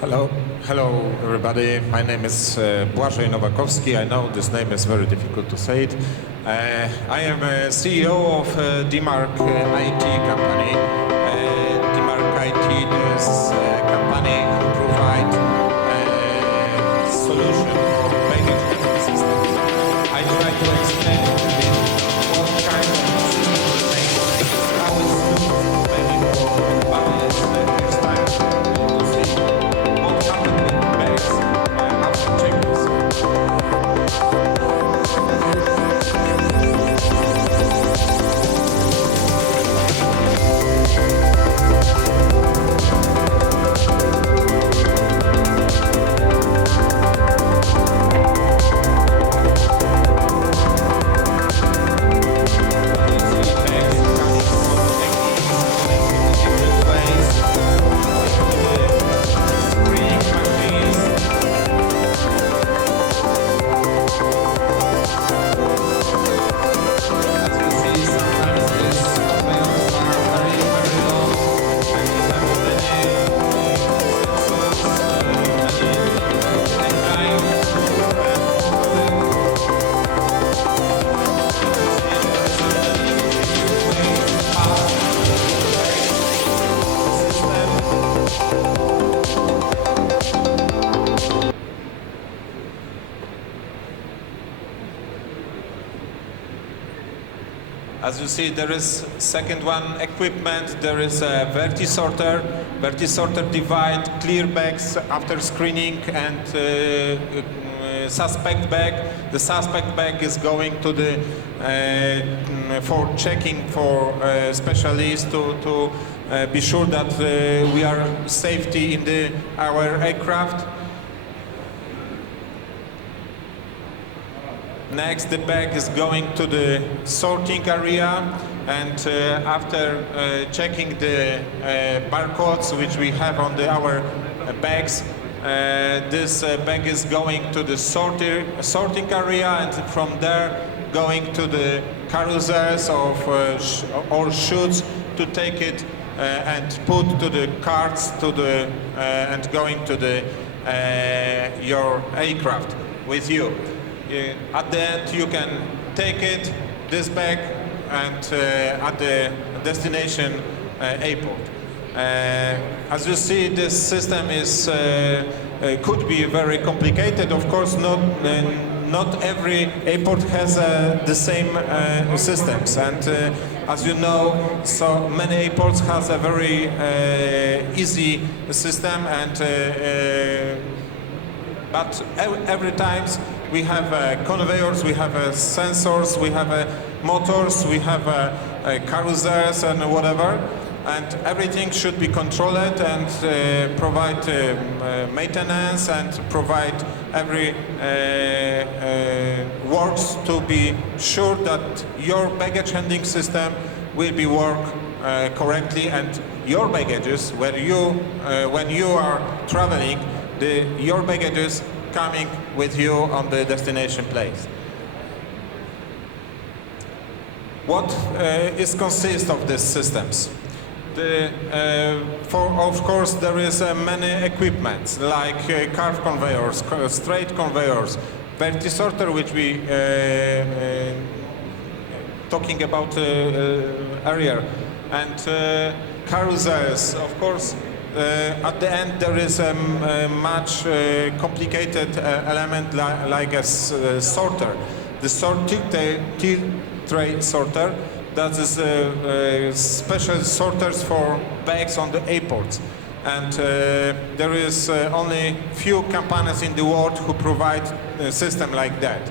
Hello everybody. My name is Bazej Nowakowski. I know this name is very difficult to say it. I am a CEO of Dimark IT company. Dimark IT is a company who provide solution for baggage handling systems. I try to explain a bit what kind of system we make, how it's used, maybe for everybody is the first time to see what happened with bags after checkings. As you see, there is second one equipment. There is a vertisorter. Vertisorter divide clear bags after screening and suspect bag. The suspect bag is going to the for checking for specialists to be sure that we are safety in our aircraft. Next, the bag is going to the sorting area, and after checking the barcodes which we have on our bags, this bag is going to the sorting area, and from there going to the carousels or chutes to take it and put to the carts and going to the your aircraft with you. At the end, you can take it, this bag, and at the destination airport. As you see, this system is could be very complicated. Of course, not every airport has the same systems, and as you know, so many airports has a very easy system, and but every times we have conveyors, we have sensors, we have motors, we have carousels and whatever, and everything should be controlled and provide maintenance and provide every works to be sure that your baggage handling system will be work correctly, and your baggages, when you are traveling, your baggages coming with you on the destination place. What is consist of these systems? Of course, there is many equipments like curved conveyors, straight conveyors, vertisorter, which we talking about earlier, and carousels. Of course, at the end there is a much complicated element like a sorter. The tilt tray sorter, that is special sorters for bags on the airports. And there is only few companies in the world who provide a system like that.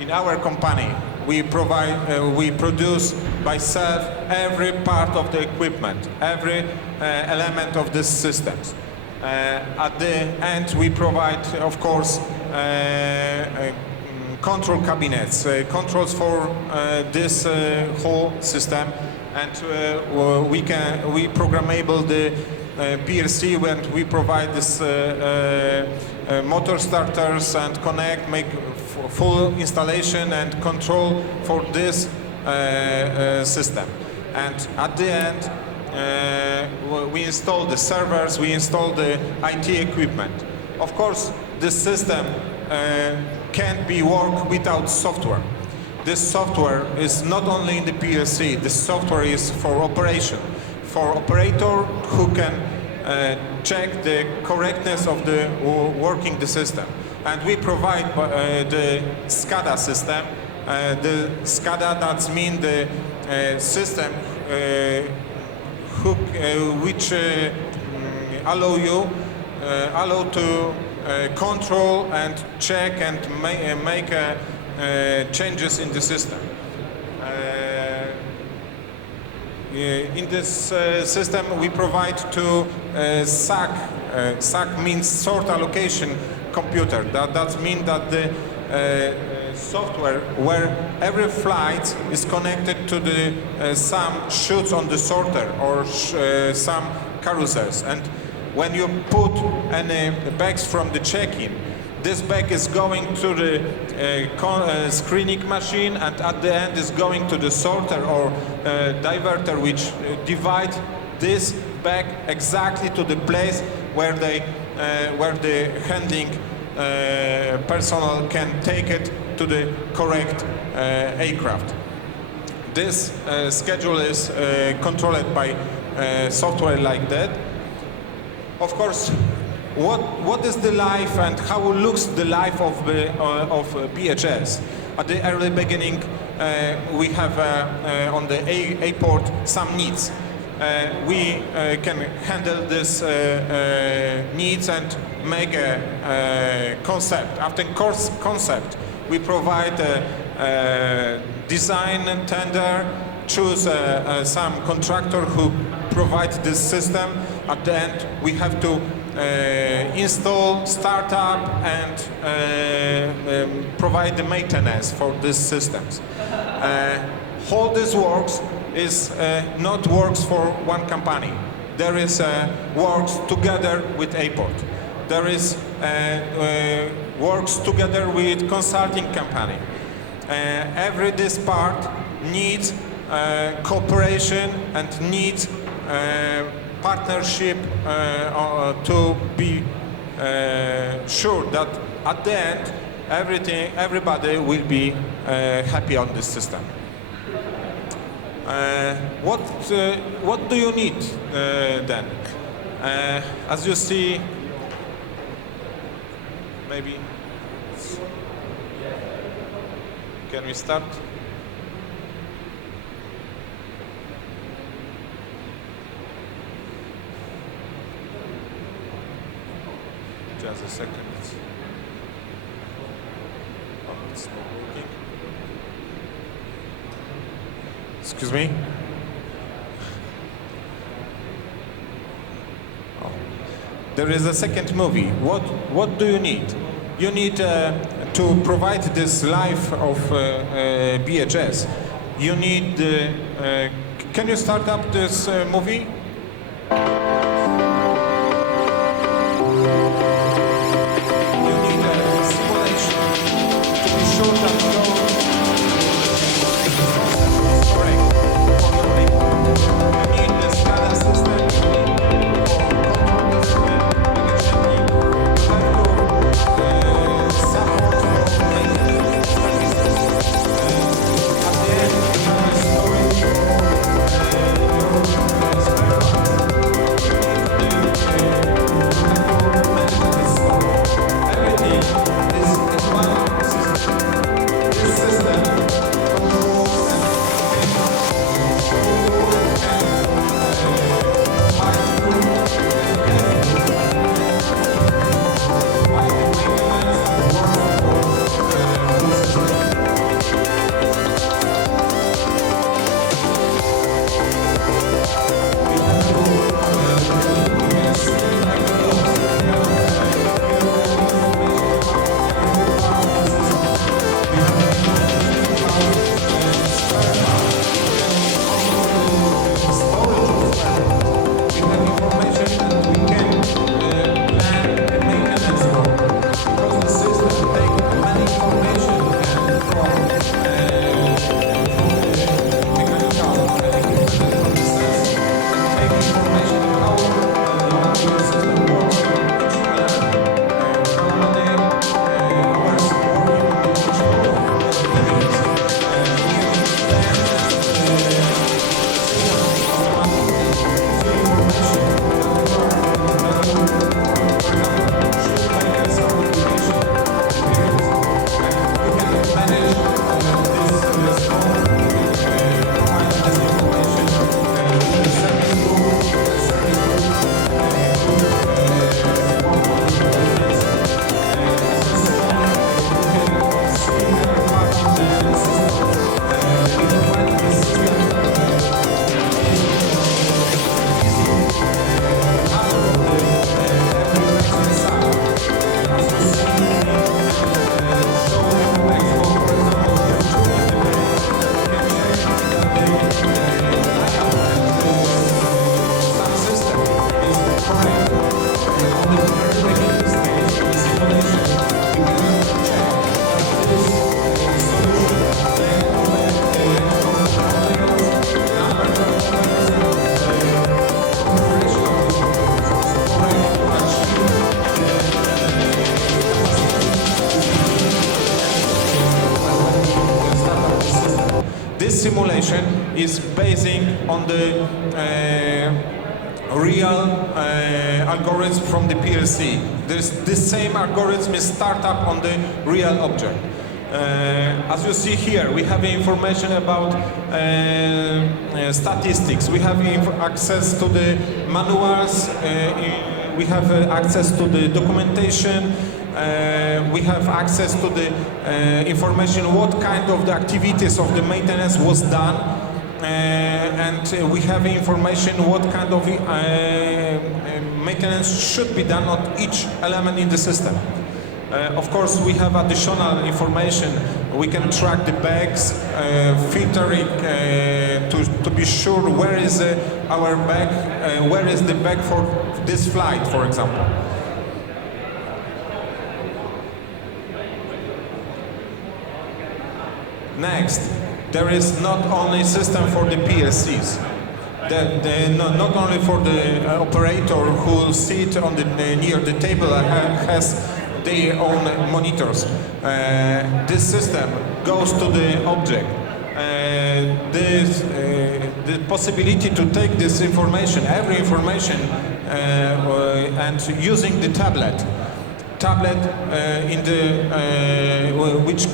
In our company, we produce by self every part of the equipment, every element of this systems. At the end, we provide, of course, control cabinets, controls for this whole system, and we programmable the PLC when we provide this motor starters and connect, make full installation and control for this system. And at the end, we install the servers, we install the IT equipment. Of course, this system can't be worked without software. This software is not only in the PLC, this software is for operation, for operator who can check the correctness of the working the system. And we provide the SCADA system. The SCADA, that means the system which allow to control and check and make changes in the system. In this system we provide to SAC. SAC means sort allocation computer. That means that the software where every flight is connected to the some chutes on the sorter or some carousels. And when you put any bags from the check-in, this bag is going to the screening machine, and at the end is going to the sorter or diverter, which divide this bag exactly to the place where the handling personnel can take it to the correct aircraft. This schedule is controlled by software like that. Of course, what is the life and how looks the life of BHS? At the early beginning, we have on the airport some needs. We can handle this needs and make a concept. After concept, we provide a design and tender, choose some contractor who provide this system. At the end, we have to install, start up, and provide the maintenance for these systems. All this works is not works for one company. There is works together with airport. There is works together with consulting company. Every this part needs cooperation and needs partnership to be sure that at the end everybody will be happy on this system. What do you need then? As you see, maybe can we start? Just a second. Oh, it's not working. Excuse me. Oh. There is a second movie. What do you need? You need to provide this life of BHS. You need. Can you start up this movie? At the end, you have a story. information is basing on the real algorithm from the PLC. This same algorithm is start up on the real object. As you see here, we have information about statistics. We have access to the manuals. We have access to the documentation. We have access to the information what kind of the activities of the maintenance was done. And we have information what kind of maintenance should be done on each element in the system. Of course, we have additional information. We can track the bags, filtering to be sure where is our bag, where is the bag for this flight, for example. Next, there is not only system for the PLCs. Not only for the operator who sit on near the table has their own monitors. This system goes to the object. The possibility to take this information, every information, and using the tablet in the which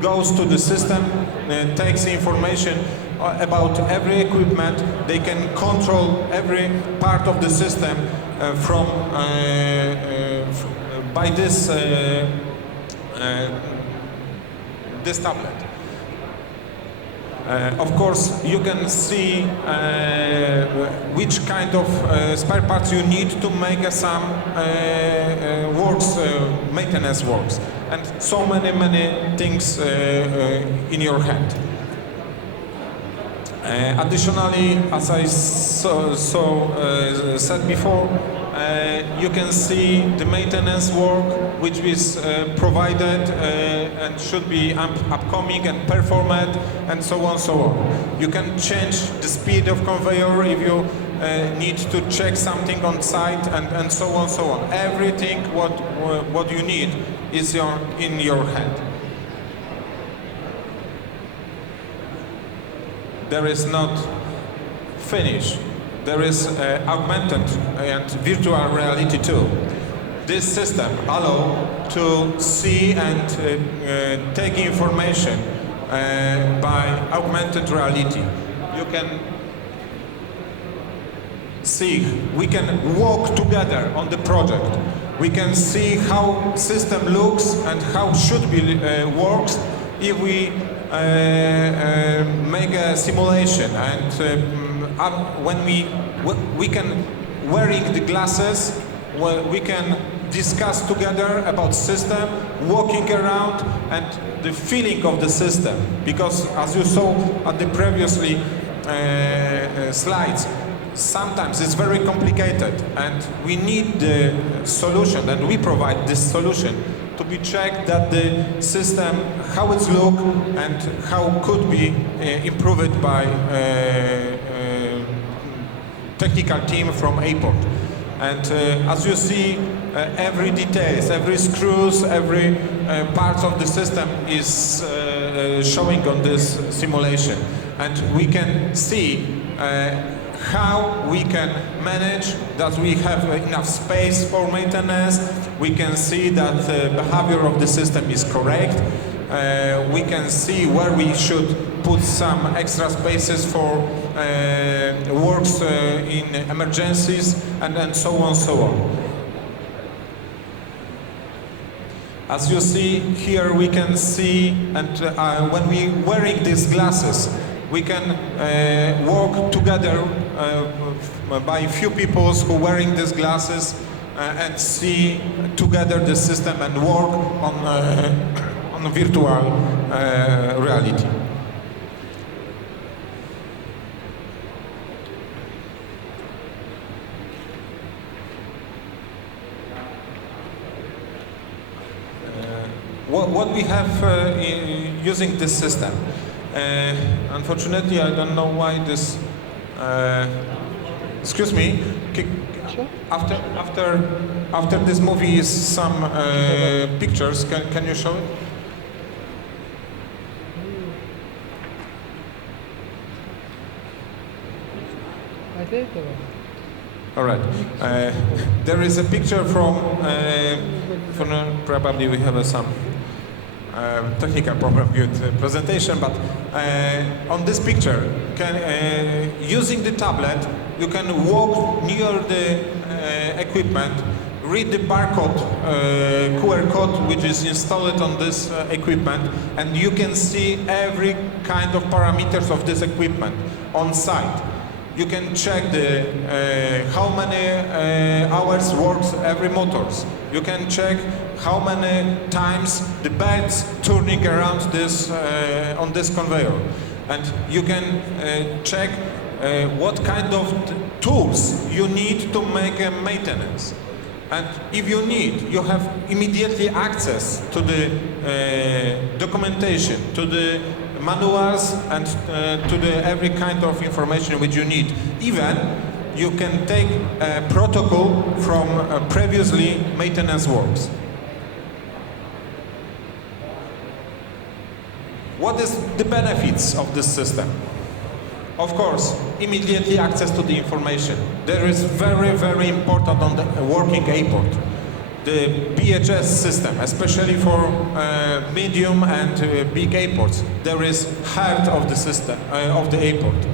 goes to the system, takes information about every equipment. They can control every part of the system from by this tablet. Of course, you can see which kind of spare parts you need to make some works, maintenance works, and so many things in your hand. Additionally, as I said before, you can see the maintenance work which is provided and should be upcoming and performed, and so on, so on. You can change the speed of conveyor if you need to check something on site, and so on, so on. Everything what you need is in your hand. There is not finished. There is augmented and virtual reality too. This system allows to see and take information by augmented reality. You can see, we can walk together on the project. We can see how system looks and how should be works if we make a simulation, and when we can wearing the glasses, we can discuss together about system, walking around, and the feeling of the system. Because as you saw at the previously slides, sometimes it's very complicated, and we need the solution, and we provide this solution to be checked that the system, how it's look and how could be improved by technical team from airport. And as you see, every details, every screws, every part of the system is showing on this simulation, and we can see how we can manage that we have enough space for maintenance. We can see that the behavior of the system is correct. We can see where we should put some extra spaces for works in emergencies, and so on, so on. As you see here, we can see, and when we wearing these glasses, we can walk together by few people who wearing these glasses and see together the system and work on virtual reality. What we have using this system. Unfortunately, I don't know why this. Excuse me. Sure. After this movie is some pictures. Can you show it? All right. There is a picture from probably we have some technical problem with the presentation, but on this picture, using the tablet, you can walk near the equipment, read the barcode, QR code which is installed on this equipment, and you can see every kind of parameters of this equipment on site. You can check how many hours works every motors. You can check how many times the belts turning around this on this conveyor, and you can check what kind of tools you need to make a maintenance. And if you need, you have immediately access to the documentation, to the manuals, and to the every kind of information which you need. Even you can take a protocol from previously maintenance works. What is the benefits of this system? Of course, immediately access to the information. There is very, very important on the working airport. The BHS system, especially for medium and big airports, there is heart of the system, of the airport.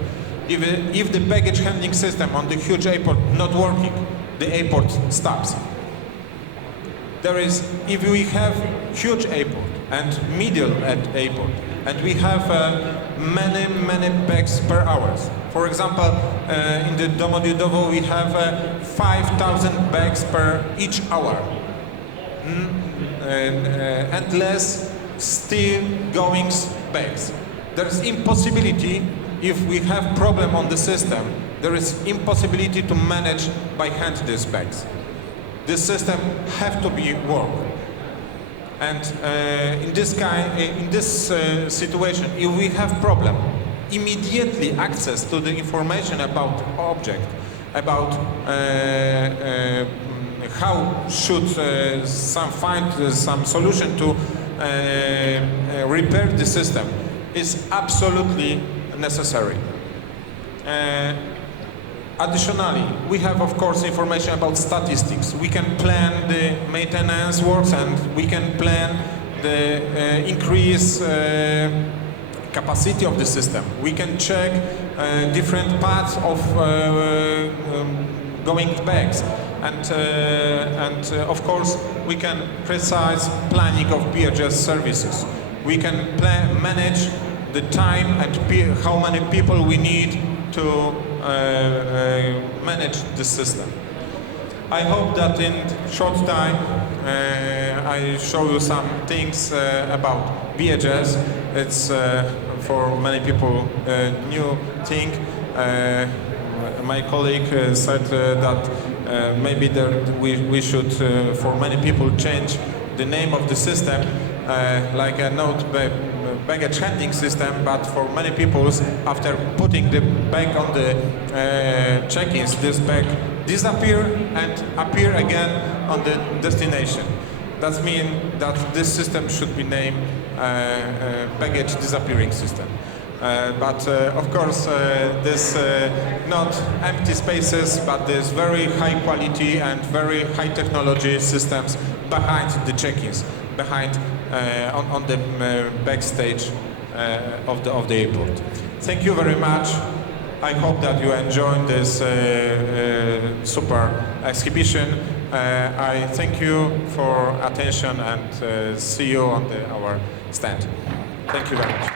If the baggage handling system on the huge airport not working, the airport stops. If we have huge airport and middle airport, and we have many bags per hour. For example, in the Domodedowo we have 5,000 bags per each hour. And less still going bags. There is impossibility, if we have problem on the system, there is impossibility to manage by hand these bags. This system have to be worked. And in this situation, if we have problem, immediately access to the information about object, about how should find some solution to repair the system is absolutely necessary. Additionally, we have, of course, information about statistics. We can plan the maintenance works, and we can plan the increase capacity of the system. We can check different paths of going bags, and of course, we can precise planning of BHS services. We can manage the time and how many people we need to manage the system. I hope that in short time I show you some things about BHS. It's for many people a new thing. My colleague said that maybe we should, for many people, change the name of the system, like a baggage handling system, but for many people, after putting the bag on the check-ins, this bag disappear and appear again on the destination. That means that this system should be named baggage disappearing system. But of course, this not empty spaces, but there's very high quality and very high technology systems behind the check-ins, behind on the backstage of the airport. Thank you very much. I hope that you enjoyed this super exhibition. I thank you for attention and see you on our stand. Thank you very much.